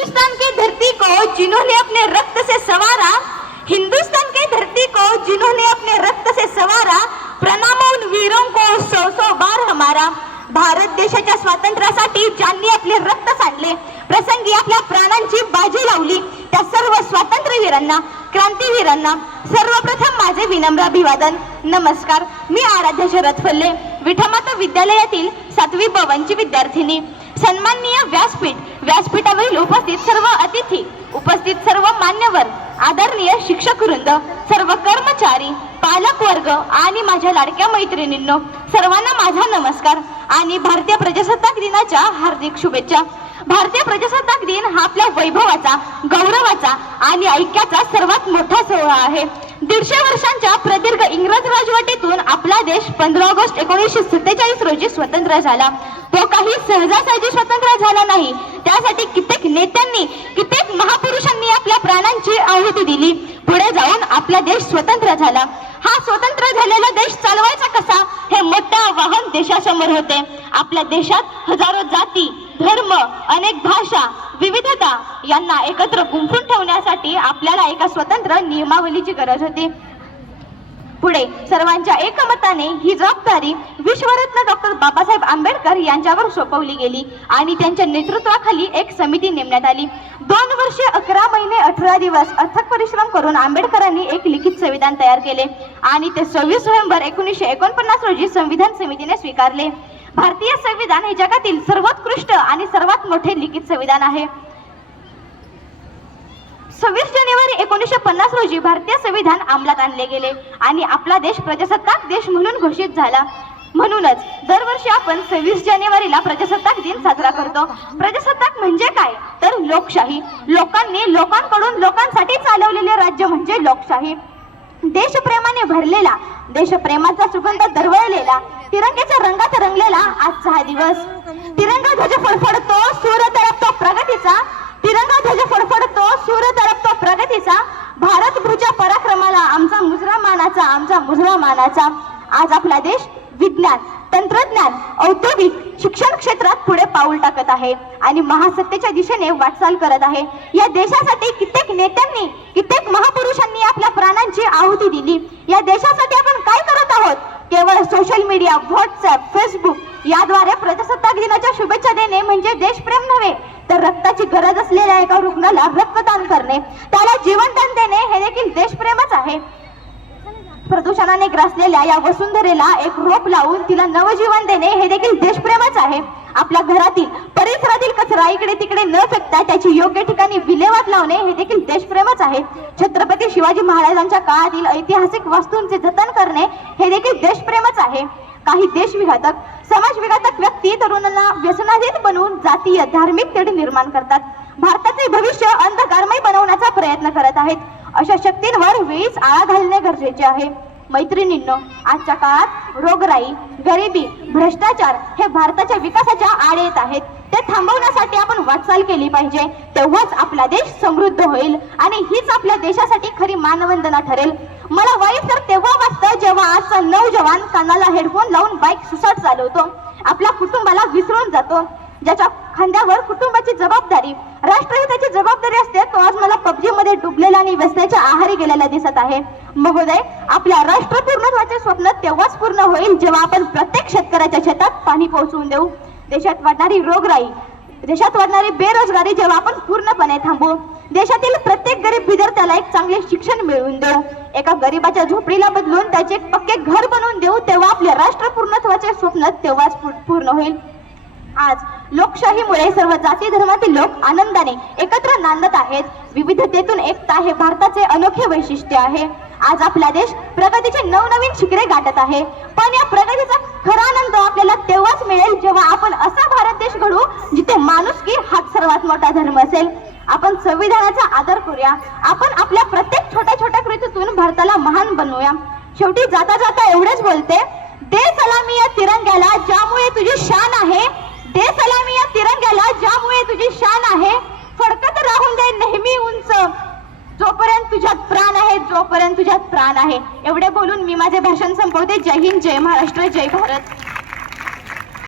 हिंदुस्तान के धरती को जिन्होंने अपने रक्त से सवारा हिंदुस्तान के धरती को जिन्होंने अपने रक्त से सवारा प्रणाम उन वीरों को सौ सौ बार हमारा भारत देशाच्या स्वातंत्र्यासाठी ज्यांनी आपले रक्त सांडले प्रसंगी आपल्या प्राणांची बाजी लावली त्या सर्व स्वातंत्र्यवीरांना क्रांतीवीरांना सर्वप्रथम माझे विनम्र अभिवादन. नमस्कार मी आराध्य शरद फल्ले विठमाता विद्यालयातील सातवी भवनची विद्यार्थिनी. सन्माननीय व्यासपीठ. व्यासपीठावरील उपस्थित सर्व अतिथी उपस्थित सर्व मान्यवर आदरणीय शिक्षक वृंद सर्व कर्मचारी पालक वर्ग आणि माझ्या लाडक्या मैत्रिणींनो सर्वांना माझा नमस्कार आणि भारतीय प्रजासत्ताक दिनाच्या हार्दिक शुभेच्छा. भारतीय प्रजासत्ताक दिन हा आपल्या वैभवाचा गौरवाचा आणि ऐक्याचा सर्वात मोठा सोहळा आहे. दीडशे वर्षांच्या प्रदीर्घ इंग्रज राजवटीतून आपला देश पंधरा ऑगस्ट एकोणीसशे सत्तेचाळीस रोजी स्वतंत्र झाला. तो काही सहजासहजी स्वतंत्र झाला नाही. त्यासाठी कित्येक नेत्यांनी कित्येक महापुरुषांनी आपल्या प्राणांची आहुती दिली. पुढे जाऊन आपला देश स्वतंत्र झाला. हा स्वतंत्र झालेला देश चालवायचा कसा हे मोठे आवाहन देशासमोर होते. आपल्या देशात हजारो जाती धर्म अनेक भाषा विविधता यांना एकत्र गुंफून ठेवण्यासाठी आपल्याला एका स्वतंत्र नियमावलीची गरज होती. पुढे सर्वांच्या एकमताने ही जबाबदारी विश्वरत्न डॉक्टर बाबासाहेब आंबेडकर यांच्यावर सोपवली गेली आणि त्यांच्या नेतृत्वाखाली एक समिती नेमण्यात आली. दोन वर्षे अकरा महिने अठरा दिवस अथक परिश्रम करून आंबेडकरांनी एक लिखित संविधान तयार केले आणि ते सव्वीस नोव्हेंबर एकोणीसशे एकोणपन्नास रोजी संविधान समितीने स्वीकारले. भारतीय संविधान हे जगातील सर्वोत्कृष्ट आणि सर्वात मोठे लिखित संविधान आहे. सव्वीस जानेवारी एकोणीसशे पन्नास रोजी भारतीय संविधान अंमलात आणले गेले आणि आपला देश प्रजासत्ताक देश म्हणून घोषित झाला. म्हणूनच दरवर्षी आपण सव्वीस जानेवारीला प्रजासत्ताक दिन साजरा करतो. प्रजासत्ताक म्हणजे काय? तर लोकशाही. लोकांनी लोकांकडून लोकांसाठी चालवलेले राज्य म्हणजे लोकशाही. देशप्रेमाने भरलेला देशप्रेमाचा सुगंध दरवळलेला तिरंग्याच्या रंगात आजचा हा दिवस. तिरंगा ध्वज फडफडतो सूर तळपतो प्रगतीचा. तिरंगा ध्वज फडफडतो सूर तळपतो प्रगतीचा. भारत भूच्या पराक्रमाला आमचा मुजरा मानाचा आमचा मुजरा मानाचा आज आपला देश विज्ञान तंत्रज्ञान औद्योगिक शिक्षण क्षेत्रात पुढे पाऊल टाकत आहे आणि महासत्तेच्या दिशेने वाटचाल करत आहे. या देशासाठी कित्येक नेत्यांनी कित्येक महापुरुषांनी आपल्या प्राणांची आहुती दिली. या देशासाठी आपण काय करत आहोत? सोशल मीडिया व्हॉट्सअप फेसबुक याद्वारे प्रजासत्ताक दिनाच्या शुभेच्छा देणे म्हणजे देशप्रेम नव्हे तर रक्ताची गरज असलेल्या एका रुग्णाला रक्तदान करणे त्याला जीवनदान देणे हे देखील देशप्रेमच आहे. प्रदूषणाने ग्रासलेल्या या वसुंधरेला एक रोप लावून तिला नवजीवन देणे हे देखील देशप्रेमच आहे. आपल्या घरातील परिसरातील कचरा इकडे तिकडे न फेकता त्याची योग्य ठिकाणी विल्हेवाट लावणे हे देखील देशप्रेमच आहे. छत्रपती शिवाजी महाराजांच्या काळातील ऐतिहासिक वस्तूंचे जतन करणे हे देखील देशप्रेमच आहे. काही देशविघातक समाजविघातक व्यक्ती तरुणांना व्यसनाधीन बनवून जातीय धार्मिक तेढ निर्माण करतात. भारताचे भविष्य अंधकारमय बनवण्याचा प्रयत्न करत आहेत. अशा शक्तींवर वेळीच आळा घालणे गरजेचे आहे. मैत्रिणींनो आजच्या काळात रोगराई गरिबी भ्रष्टाचार हे भारताच्या विकासाच्या आड येत आहेत. ते थांबवण्यासाठी आपण वाटचाल केली पाहिजे. तेव्हाच आपला देश समृद्ध होईल आणि हीच आपल्या देशासाठी खरी मानवंदना ठरेल. मला वाईट तर तेव्हा वाटतं जेव्हा आजचा नौजवान कानाला हेडफोन लावून बाईक सुसाट चालवतो. आपल्या कुटुंबाला विसरून जातो. ज्याच्या खांद्यावर कुटुंबाची जबाबदारी राष्ट्रहिताची जबाबदारी असते तो आज मला पबजी मध्ये डुबलेला आणि व्यसनाच्या आहारी गेलेला दिसत आहे. महोदय आपल्या राष्ट्र पूर्णत्वाचे स्वप्न तेव्हाच पूर्ण होईल जेव्हा आपण प्रत्येक शेतकऱ्याच्या शेतात पाणी पोहोचवून देऊ. देशात वाढणारी रोगराई देशात वाढणारी बेरोजगारी जेव्हा आपण पूर्णपणे थांबू देशातील प्रत्येक गरीब विद्यार्थ्याला एक चांगले शिक्षण मिळवून देऊ. एका गरीबाच्या झोपडीला बदलून त्याचे एक पक्के घर बनवून देऊ तेव्हा आपले राष्ट्र पूर्णत्वाचे स्वप्न तेव्हाच पूर्ण होईल. आज लोकशाहीमुळे सर्व जाती धर्मातील लोक आनंदाने एकत्र नांदत आहेत. विविधतेतून एकता हे भारताचे अनोखे वैशिष्ट्य आहे. आज आपला देश प्रगतीचे नवनवीन शिखरे गाठत आहे. पण या प्रगतीचा खरा आनंद आपल्याला तेव्हाच मिळेल जेव्हा आपण असा भारत देश घडू जिथे माणुसकी हाच सर्वात मोठा धर्म असेल. आपण संविधानाचा आदर करूया. आपण आपल्या प्रत्येक छोट्या छोट्या कृतीतून भारताला महान बनवूया. शेवटी जाता जाता एवढेच बोलते आहे जोपर्यंत तुझ्यात प्राण आहे. एवढे बोलून मी माझे भाषण संपवते. जय हिंद जय महाराष्ट्र जय भारत.